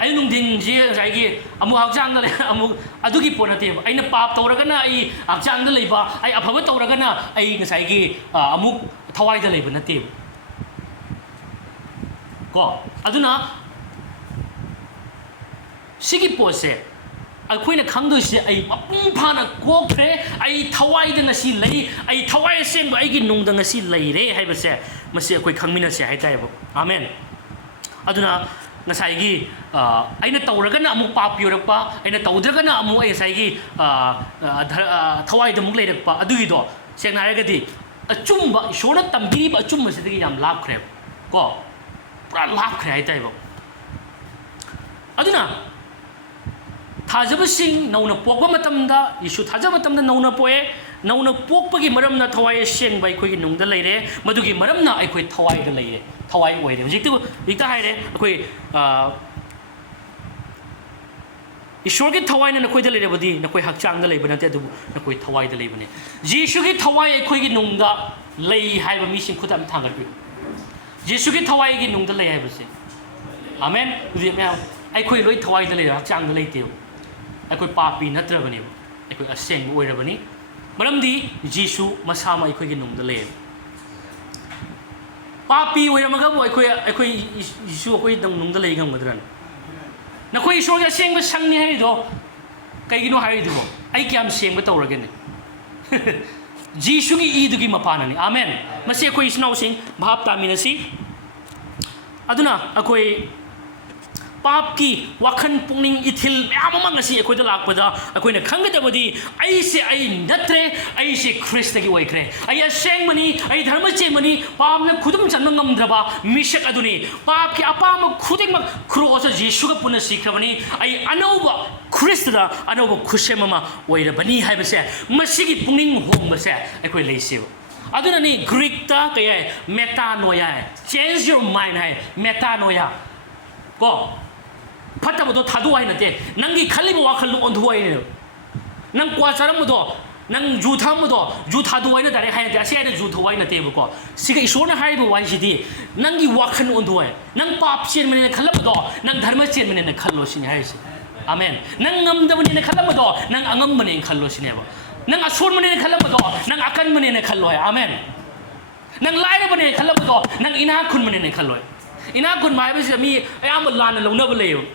ai nungding ji sai ge amu hakchang da le amu adugi po nate aina pap tawragana ai hakchang da leiba ai afaba tawragana ai ngasai ge amu thawai da leiba nate ko aduna sigi pose ꯑꯩꯈꯣꯏꯅ ꯈꯪꯗꯣꯏꯁꯦ ꯑꯩ ꯃꯄꯨꯡ ꯐꯥꯅ ꯀꯣꯛꯈ꯭ꯔꯦ ꯑꯩ ꯊꯋꯥꯏꯗ ꯉꯁꯤ ꯂꯩ ꯑꯩ ꯊꯋꯥꯏ ꯑꯁꯦꯡꯕ ꯑꯩꯒꯤ ꯅꯨꯡꯗ ꯉꯁꯤ ꯂꯩꯔꯦ ꯍꯥꯏꯕꯁꯦ ꯃꯁꯤ ꯑꯩꯈꯣꯏ ꯈꯪꯃꯤꯟꯅꯁꯦ ꯍꯥꯏꯇꯥꯔꯦꯕ ꯑꯥꯃꯦꯟ ꯑꯗꯨꯅ ꯉꯁꯥꯏꯒꯤ ꯑꯩꯅ ꯇꯧꯔꯒꯅ ꯑꯃꯨꯛ ꯄꯥꯞ ꯄꯤꯔꯛꯄ ꯑꯩꯅ ꯇꯧꯗ꯭ꯔꯒꯅ ꯑꯃꯨꯛ ꯑꯩ ꯉꯁꯥꯏꯒꯤ ꯊꯋꯥꯏꯗ ꯑꯃꯨꯛ ꯂꯩꯔꯛꯄ ꯑꯗꯨꯒꯤꯗꯣ ꯁꯦꯡꯅ ꯍꯥꯏꯔꯒꯗꯤ ꯑꯆꯨꯝꯕ ꯏꯁꯣꯔꯅ ꯇꯝꯕꯤꯔꯤꯕ ꯑꯆꯨꯝꯕꯁꯤꯗꯒꯤ ꯌꯥꯝ ꯂꯥꯞꯈ꯭ꯔꯦꯕ ꯀꯣ ꯄꯨꯔꯥ ꯂꯥꯞꯈ꯭ꯔꯦ ꯍꯥꯏꯇꯥꯔꯦꯕ ꯑꯗꯨꯅ ꯊꯥꯖꯕꯁꯤꯡ ꯅꯧꯅ ꯄꯣꯛꯄ ꯃꯇꯝꯗ ꯌꯤꯁꯨ ꯊꯥꯖꯕ ꯃꯇꯝꯗ ꯅꯧꯅ ꯄꯣꯛꯑꯦ ꯅꯧꯅ ꯄꯣꯛꯄꯒꯤ ꯃꯔꯝꯅ ꯊꯋꯥꯏ ꯑꯁꯦꯡꯕ ꯑꯩꯈꯣꯏꯒꯤ ꯅꯨꯡꯗ ꯂꯩꯔꯦ ꯃꯗꯨꯒꯤ ꯃꯔꯝꯅ ꯑꯩꯈꯣꯏ ꯊꯋꯥꯏꯗ ꯂꯩꯔꯦ ꯊꯋꯥꯏ ꯑꯣꯏꯔꯦ ꯍꯧꯖꯤꯛꯇ ꯍꯥꯏꯔꯦ ꯑꯩꯈꯣꯏ ꯏꯁꯣꯔꯒꯤ ꯊꯋꯥꯏꯅ ꯅꯈꯣꯏꯗ ꯂꯩꯔꯕꯗꯤ ꯅꯈꯣꯏ ꯍꯛꯆꯥꯡꯗ ꯂꯩꯕ ꯅꯠꯇꯦ ꯑꯗꯨꯕꯨ ꯅꯈꯣꯏ ꯊꯋꯥꯏꯗ ꯂꯩꯕꯅꯦ ꯖꯤꯁꯨꯒꯤ ꯊꯋꯥꯏ ꯑꯩꯈꯣꯏꯒꯤ ꯅꯨꯡꯗ ꯂꯩ ꯍꯥꯏꯕ ꯃꯤꯁꯤꯡ ꯈꯨꯗꯝ ꯊꯥꯡꯒꯠꯄꯤꯌꯨ ꯖꯤꯁꯨꯒꯤ ꯊꯋꯥꯏꯒꯤ ꯅꯨꯡꯗ ꯂꯩ ꯍꯥꯏꯕꯁꯦ ꯑꯥꯃꯦꯟ ꯍꯧꯖꯤꯛ ꯃꯌꯥꯝ ꯑꯩꯈꯣꯏ ꯂꯣꯏ ꯊꯋꯥꯏꯗ ꯂꯩꯔꯦ ꯍꯛꯆꯥꯡꯗ ꯂꯩꯇꯦꯕ ꯑꯩꯈꯣꯏ ꯄꯥꯄꯤ ꯅꯠꯇ꯭ꯔꯕꯅꯦꯕ ꯑꯩꯈꯣꯏ ꯑꯁꯦꯡꯕ ꯑꯣꯏꯔꯕꯅꯤ ꯃꯔꯝꯗꯤ ꯖꯤꯁꯨ ꯃꯁꯥꯃꯛ ꯑꯩꯈꯣꯏꯒꯤ ꯅꯨꯡꯗ ꯂꯩꯌꯦꯕ ꯄꯥꯄꯤ ꯑꯣꯏꯔꯝꯃꯒꯕꯨ ꯑꯩꯈꯣꯏ ꯖꯤꯁꯨ ꯑꯩꯈꯣꯏ ꯅꯨꯡꯗ ꯂꯩ ꯉꯝꯒꯗ꯭ꯔꯅ ꯅꯈꯣꯏ ꯏꯁꯣꯔꯒꯤ ꯑꯁꯦꯡꯕ ꯁꯪꯅꯤ ꯍꯥꯏꯔꯤꯗꯣ ꯀꯩꯒꯤꯅꯣ ꯍꯥꯏꯔꯤꯗꯨꯕꯣ ꯑꯩ ꯀꯌꯥꯝ ꯁꯦꯡꯕ ꯇꯧꯔꯒꯦꯅꯦ ꯖꯤꯁꯨꯒꯤ ꯏꯗꯨꯒꯤ ꯃꯄꯥꯟꯅꯅꯤ ꯑꯥꯃꯦꯟ ꯃꯁꯤ ꯑꯩꯈꯣꯏ ꯏꯆꯤꯟ ꯏꯅꯥꯎꯁꯤꯡ ꯚꯥꯞ ꯇꯥꯃꯤꯟꯅꯁꯤ ꯑꯗꯨꯅ ꯑꯩꯈꯣꯏ ꯄꯥꯞꯀꯤ ꯋꯥꯈꯜ ꯄꯨꯛꯅꯤꯡ ꯏꯊꯤꯜ ꯃꯌꯥꯝ ꯑꯃ ꯉꯁꯤ ꯑꯩꯈꯣꯏꯗ ꯂꯥꯛꯄꯗ ꯑꯩꯈꯣꯏꯅ ꯈꯪꯒꯗꯕꯗꯤ ꯑꯩꯁꯦ ꯑꯩ ꯅꯠꯇ꯭ꯔꯦ ꯑꯩꯁꯦ ꯈ꯭ꯔꯤꯁꯇꯒꯤ ꯑꯣꯏꯈ꯭ꯔꯦ ꯑꯩ ꯑꯁꯦꯡꯕꯅꯤ ꯑꯩ ꯙꯔꯃ ꯆꯦꯟꯕꯅꯤ ꯄꯥꯞꯅ ꯈꯨꯗꯨꯝ ꯆꯟꯕ ꯉꯝꯗ꯭ꯔꯕ ꯃꯤꯁꯛ ꯑꯗꯨꯅꯤ ꯄꯥꯞꯀꯤ ꯑꯄꯥꯝꯕ ꯈꯨꯗꯤꯡꯃꯛ ꯀ꯭ꯔꯣꯁꯇ ꯖꯤꯁꯨꯒ ꯄꯨꯟꯅ ꯁꯤꯈ꯭ꯔꯕꯅꯤ ꯑꯩ ꯑꯅꯧꯕ ꯈ꯭ꯔꯤꯁꯇꯗ ꯑꯅꯧꯕ ꯈꯨꯠꯁꯦꯝ ꯑꯃ ꯑꯣꯏꯔꯕꯅꯤ ꯍꯥꯏꯕꯁꯦ ꯃꯁꯤꯒꯤ ꯄꯨꯛꯅꯤꯡ ꯍꯣꯡꯕꯁꯦ ꯑꯩꯈꯣꯏ ꯂꯩꯁꯦꯕ ꯑꯗꯨꯅꯅꯤ ꯒ꯭ꯔꯤꯛꯇ ꯀꯩ ꯍꯥꯏ ꯃꯦꯇꯥꯅꯣꯌꯥ ꯍꯥꯏ ꯆꯦꯟꯖ ꯌꯣꯔ ꯃꯥꯏꯟ ꯍꯥꯏ ꯃꯦꯇꯥꯅꯣꯌꯥ ꯀꯣ ꯐꯠꯇꯕꯗꯣ ꯊꯥꯗꯣꯛ ꯍꯥꯏ ꯅꯠꯇꯦ ꯅꯪꯒꯤ ꯈꯜꯂꯤꯕ ꯋꯥꯈꯜꯗꯣ ꯑꯣꯟꯊꯣꯛ ꯍꯥꯏꯅꯦꯕ ꯅꯪ ꯀ꯭ꯋꯥ ꯆꯥꯔꯝꯕꯗꯣ ꯅꯪ ꯖꯨ ꯊꯛꯑꯝꯕꯗꯣ ꯖꯨ ꯊꯥꯗꯣꯛ ꯍꯥꯏꯅ ꯗꯥꯏꯔꯦꯛ ꯍꯥꯏ ꯅꯠꯇꯦ ꯑꯁꯤ ꯍꯥꯏꯅ ꯖꯨ ꯊꯧ ꯍꯥꯏ ꯅꯠꯇꯦꯕꯀꯣ ꯁꯤꯒ ꯏꯁꯣꯔꯅ ꯍꯥꯏꯔꯤꯕ ꯋꯥꯍꯩꯁꯤꯗꯤ ꯅꯪꯒꯤ ꯋꯥꯈꯜ ꯑꯣꯟꯊꯣꯛ ꯍꯥꯏ ꯅꯪ ꯄꯥꯞ ꯆꯦꯟꯕꯅꯦꯅ ꯈꯜꯂꯝꯕꯗꯣ ꯅꯪ ꯙꯔꯃ ꯆꯦꯟꯕꯅꯦꯅ ꯈꯜꯂꯣ ꯁꯤꯅꯤ ꯍꯥꯏꯔꯤꯁꯦ ꯑꯥꯃꯦꯟ ꯅꯪ ꯉꯝꯗꯕꯅꯦꯅ ꯈꯜꯂꯝꯕꯗꯣ ꯅꯪ ꯑꯉꯝꯕꯅꯦꯅ ꯈꯜꯂꯣ ꯁꯤꯅꯦꯕ ꯅꯪ ꯑꯁꯣꯟꯕꯅꯦꯅ ꯈꯜꯂꯝꯕꯗꯣ ꯅꯪ ꯑꯀꯟꯕꯅꯦꯅ ꯈꯜꯂꯣ ꯍꯥꯏ ꯑꯥꯃꯦꯟ ꯅꯪ ꯂꯥꯏꯔꯕꯅꯦꯅ ꯈꯜꯂꯝꯕꯗꯣ ꯅꯪ ꯏꯅꯥꯛ ꯈꯨꯟꯕꯅꯦꯅ ꯈꯜꯂꯣ ꯏꯅꯥꯛ ꯈꯨꯟꯕ ꯍꯥꯏꯕꯁꯤꯗ ꯃꯤ ꯑꯌꯥꯝꯕ ꯂꯥꯟꯅ ꯂꯧꯅꯕ ꯂꯩꯌꯦꯕ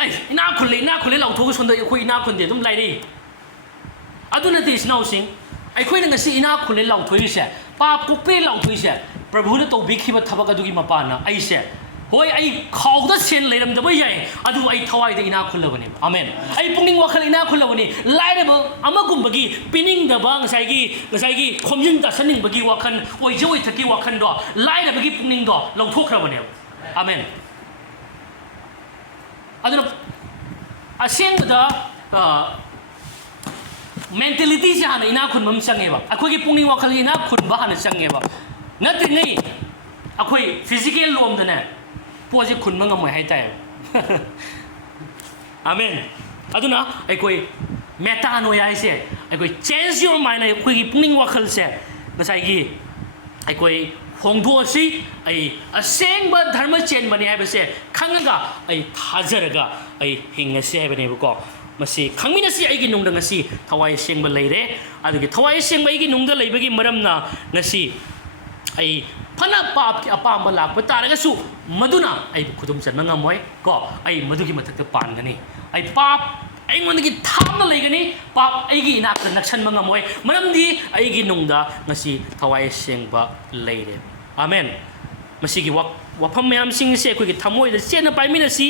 ꯑꯩ ꯏꯅꯥꯛ ꯈꯨꯜꯂꯦ ꯂꯥꯎꯊꯣꯛꯑꯒ ꯁꯣꯝꯗ ꯑꯩꯈꯣꯏ ꯏꯅꯥꯛ ꯈꯨꯟꯗꯦ ꯑꯗꯨꯝ ꯂꯩꯔꯤ ꯑꯗꯨ ꯅꯠꯇꯦ ꯏꯆꯤꯟꯅꯥꯎꯁꯤꯡ ꯑꯩꯈꯣꯏꯅ ꯉꯁꯤ ꯏꯅꯥꯛ ꯈꯨꯜꯂꯦ ꯂꯥꯎꯊꯣꯛꯏꯁꯦ ꯄꯥꯞ ꯀꯣꯛꯄꯦ ꯂꯥꯎꯊꯣꯛꯏꯁꯦ ꯄ꯭ꯔꯚꯨꯅ ꯇꯧꯕꯤꯈꯤꯕ ꯊꯕꯛ ꯑꯗꯨꯒꯤ ꯃꯄꯥꯟꯅ ꯑꯩꯁꯦ ꯍꯣꯏ ꯑꯩ ꯈꯥꯎꯗ ꯁꯦꯟ ꯂꯩꯔꯝꯗꯕ ꯌꯥꯏ ꯑꯗꯨꯕꯨ ꯑꯩ ꯊꯋꯥꯏꯗ ꯏꯅꯥꯛ ꯈꯨꯜꯂꯕꯅꯦꯕ ꯑꯥꯃꯦꯟ ꯑꯩ ꯄꯨꯛꯅꯤꯡ ꯋꯥꯈꯜ ꯏꯅꯥꯛ ꯈꯨꯜꯂꯕꯅꯤ ꯂꯥꯏꯔꯕ ꯑꯃꯒꯨꯝꯕꯒꯤ ꯄꯤꯅꯤꯡꯗꯕ ꯉꯁꯥꯏꯒꯤ ꯈꯣꯝꯖꯤꯟ ꯇꯥꯁꯟꯅꯤꯡꯕꯒꯤ ꯋꯥꯈꯜ ꯑꯣꯏꯖ ꯑꯣꯏꯊꯛꯀꯤ ꯋꯥꯈꯜꯗꯣ ꯂꯥꯏꯔꯕꯒꯤ ꯄꯨꯛꯅꯤꯡꯗꯣ ꯂꯧꯊꯣꯛꯈ꯭ꯔꯕꯅꯦꯕ ꯑꯥꯃꯦꯟ ꯑꯗꯨꯅ ꯑꯁꯦꯡꯕꯗ ꯃꯦꯟꯇꯦꯂꯤꯇꯤꯁꯦ ꯍꯥꯟꯅ ꯏꯅꯥꯛ ꯈꯨꯟꯕ ꯑꯃ ꯆꯪꯉꯦꯕ ꯑꯩꯈꯣꯏꯒꯤ ꯄꯨꯛꯅꯤꯡ ꯋꯥꯈꯜ ꯏꯅꯥꯛ ꯈꯨꯟꯕ ꯍꯥꯟꯅ ꯆꯪꯉꯦꯕ ꯅꯠꯇ꯭ꯔꯤꯉꯩ ꯑꯩꯈꯣꯏ ꯐꯤꯖꯤꯀꯦꯜ ꯂꯣꯝꯗꯅꯦ ꯄꯣꯠꯁꯦ ꯈꯨꯟꯕ ꯉꯝꯃꯣꯏ ꯍꯥꯏꯇꯥꯔꯦ ꯑꯥꯃꯦꯟ ꯑꯗꯨꯅ ꯑꯩꯈꯣꯏ ꯃꯦꯇꯥꯅꯣꯌꯥ ꯍꯥꯏꯁꯦ ꯑꯩꯈꯣꯏ ꯆꯦꯟꯖ ꯌꯣꯔ ꯃꯥꯏꯟ ꯑꯩꯈꯣꯏꯒꯤ ꯄꯨꯛꯅꯤꯡ ꯋꯥꯈꯜꯁꯦ ꯉꯁꯥꯏꯒꯤ ꯑꯩꯈꯣꯏ ꯍꯣꯡꯗꯣꯛꯑꯁꯤ ꯑꯩ ꯑꯁꯦꯡꯕ ꯙꯔꯃ ꯆꯦꯟꯕꯅꯤ ꯍꯥꯏꯕꯁꯦ ꯈꯪꯉꯒ ꯑꯩ ꯊꯥꯖꯔꯒ ꯑꯩ ꯍꯤꯡꯉꯁꯤ ꯍꯥꯏꯕꯅꯦꯕꯀꯣ ꯃꯁꯤ ꯈꯪꯃꯤꯟꯅꯁꯤ ꯑꯩꯒꯤ ꯅꯨꯡꯗ ꯉꯁꯤ ꯊꯋꯥꯏ ꯑꯁꯦꯡꯕ ꯂꯩꯔꯦ ꯑꯗꯨꯒꯤ ꯊꯋꯥꯏ ꯑꯁꯦꯡꯕ ꯑꯩꯒꯤ ꯅꯨꯡꯗ ꯂꯩꯕꯒꯤ ꯃꯔꯝꯅ ꯉꯁꯤ ꯑꯩ ꯐꯅ ꯄꯥꯞꯀꯤ ꯑꯄꯥꯝꯕ ꯂꯥꯛꯄ ꯇꯥꯔꯒꯁꯨ ꯃꯗꯨꯅ ꯑꯩꯕꯨ ꯈꯨꯗꯨꯝ ꯆꯟꯕ ꯉꯝꯃꯣꯏ ꯀꯣ ꯑꯩ ꯃꯗꯨꯒꯤ ꯃꯊꯛꯇ ꯄꯥꯟꯒꯅꯤ ꯑꯩ ꯄꯥꯞ ꯑꯩꯉꯣꯟꯗꯒꯤ ꯊꯥꯞꯅ ꯂꯩꯒꯅꯤ ꯄꯥꯞ ꯑꯩꯒꯤ ꯏꯅꯥꯛꯇ ꯅꯛꯁꯟꯕ ꯉꯝꯃꯣꯏ ꯃꯔꯝꯗꯤ ꯑꯩꯒꯤ ꯅꯨꯡꯗ ꯉꯁꯤ ꯊꯋꯥꯏ ꯑꯁꯦꯡꯕ ꯂꯩꯔꯦ ꯑꯥꯃꯦꯟ ꯃꯁꯤꯒꯤ ꯋꯥꯐꯝ ꯃꯌꯥꯝꯁꯤꯡꯁꯦ ꯑꯩꯈꯣꯏꯒꯤ ꯊꯃꯣꯏꯗ ꯆꯦꯠꯅ ꯄꯥꯏꯃꯤꯟꯅꯁꯤ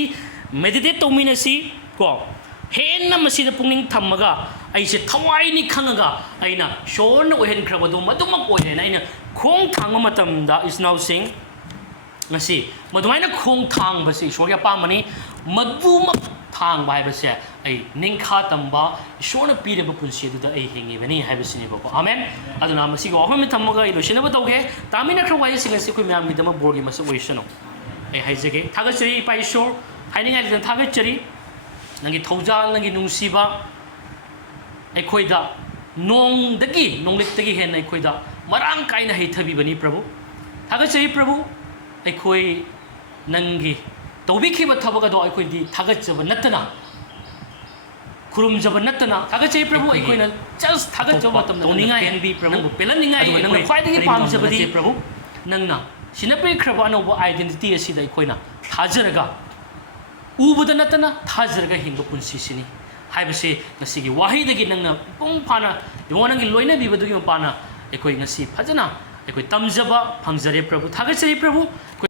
ꯃꯦꯗꯤꯇꯦꯠ ꯇꯧꯃꯤꯟꯅꯁꯤ ꯀꯣ ꯍꯦꯟꯅ ꯃꯁꯤꯗ ꯄꯨꯛꯅꯤꯡ ꯊꯝꯃꯒ ꯑꯩꯁꯦ ꯊꯋꯥꯏꯅꯤ ꯈꯪꯉꯒ ꯑꯩꯅ ꯏꯁꯣꯔꯅ ꯑꯣꯏꯍꯟꯈ꯭ꯔꯕꯗꯣ ꯃꯗꯨꯃꯛ ꯑꯣꯏꯔꯦꯅ ꯑꯩꯅ ꯈꯣꯡ ꯊꯥꯡꯕ ꯃꯇꯝꯗ ꯏꯆꯤꯟꯅꯥꯎꯁꯤꯡ ꯉꯁꯤ ꯃꯗꯨꯃꯥꯏꯅ ꯈꯣꯡ ꯊꯥꯡꯕꯁꯤ ꯏꯁꯣꯔꯒꯤ ꯑꯄꯥꯝꯕꯅꯤ ꯃꯗꯨꯃꯛ ꯊꯥꯡꯕ ꯍꯥꯏꯕꯁꯦ ꯑꯩ ꯅꯤꯡꯈꯥ ꯇꯝꯕ ꯏꯁꯣꯔꯅ ꯄꯤꯔꯤꯕ ꯄꯨꯟꯁꯤ ꯑꯗꯨꯗ ꯑꯩ ꯍꯤꯡꯉꯤꯕꯅꯤ ꯍꯥꯏꯕꯁꯤꯅꯦꯕꯀꯣ ꯑꯃꯦꯟ ꯑꯗꯨꯅ ꯃꯁꯤꯒꯤ ꯋꯥꯐꯝ ꯊꯝꯃꯒ ꯑꯩ ꯂꯣꯏꯁꯤꯟꯅꯕ ꯇꯧꯒꯦ ꯇꯥꯃꯤꯟꯅꯈ꯭ꯔꯕ ꯋꯥꯍꯩꯁꯤꯡ ꯑꯁꯤ ꯑꯩꯈꯣꯏ ꯃꯌꯥꯝꯒꯤꯗꯃꯛ ꯕꯣꯔꯒꯤ ꯃꯁꯛ ꯑꯣꯏꯁꯅꯨ ꯑꯩ ꯍꯥꯏꯖꯒꯦ ꯊꯥꯒꯠꯆꯔꯤ ꯏꯄꯥ ꯏꯁꯣꯔ ꯍꯥꯏꯅꯤꯡꯉꯥꯏꯗꯅ ꯊꯥꯒꯠꯆꯔꯤ ꯅꯪꯒꯤ ꯊꯧꯖꯥꯜ ꯅꯪꯒꯤ ꯅꯨꯡꯁꯤꯕ ꯑꯩꯈꯣꯏꯗ ꯅꯣꯡꯂꯤꯛꯇꯒꯤ ꯍꯦꯟꯅ ꯑꯩꯈꯣꯏꯗ ꯃꯔꯥꯡ ꯀꯥꯏꯅ ꯍꯩꯊꯕꯤꯕꯅꯤ ꯄ꯭ꯔꯚꯨ ꯊꯥꯒꯠꯆꯔꯤ ꯄ꯭ꯔꯚꯨ ꯑꯩꯈꯣꯏ ꯅꯪꯒꯤ ꯇꯧꯕꯤꯈꯤꯕ ꯊꯕꯛ ꯑꯗꯣ ꯑꯩꯈꯣꯏꯗꯤ ꯊꯥꯒꯠꯆꯕ ꯅꯠꯇꯅ ꯈꯨꯔꯨꯝꯖꯕ ꯅꯠꯇꯅ ꯊꯥꯒꯠꯆꯔꯤ ꯄ꯭ꯔꯚꯨ ꯑꯩꯈꯣꯏꯅ ꯖꯁ ꯊꯥꯒꯠꯆꯕ ꯃꯇꯝꯗ ꯇꯧꯅꯤꯡꯉꯥꯏ ꯅꯪꯕꯨ ꯄꯦꯜꯍꯟꯅꯤꯡꯉꯥꯏ ꯅꯪꯅ ꯈ꯭ꯋꯥꯏꯗꯒꯤ ꯄꯥꯝꯖꯕꯗꯤ ꯄ꯭ꯔꯚꯨ ꯅꯪꯅ ꯁꯤꯟꯅꯕꯤꯈ꯭ꯔꯕ ꯑꯅꯧꯕ ꯑꯥꯏꯗꯦꯟꯇꯤꯇꯤ ꯑꯁꯤꯗ ꯑꯩꯈꯣꯏꯅ ꯊꯥꯖꯔꯒ ꯎꯕꯗ ꯅꯠꯇꯅ ꯊꯥꯖꯔꯒ ꯍꯤꯡꯕ ꯄꯨꯟꯁꯤꯁꯤꯅꯤ ꯍꯥꯏꯕꯁꯤ ꯉꯁꯤꯒꯤ ꯋꯥꯍꯩꯗꯒꯤ ꯅꯪꯅ ꯃꯄꯨꯡ ꯐꯥꯅ ꯌꯦꯡꯉꯣ ꯅꯪꯒꯤ ꯂꯣꯏꯅꯕꯤꯕꯗꯨꯒꯤ ꯃꯄꯥꯟꯅ ꯑꯩꯈꯣꯏ ꯉꯁꯤ ꯐꯖꯅ ꯑꯩꯈꯣꯏ ꯇꯝꯖꯕ ꯐꯪꯖꯔꯦ ꯄ꯭ꯔꯚꯨ ꯊꯥꯒꯠꯆꯔꯤ ꯄ꯭ꯔꯚꯨ ꯑꯩꯈꯣꯏ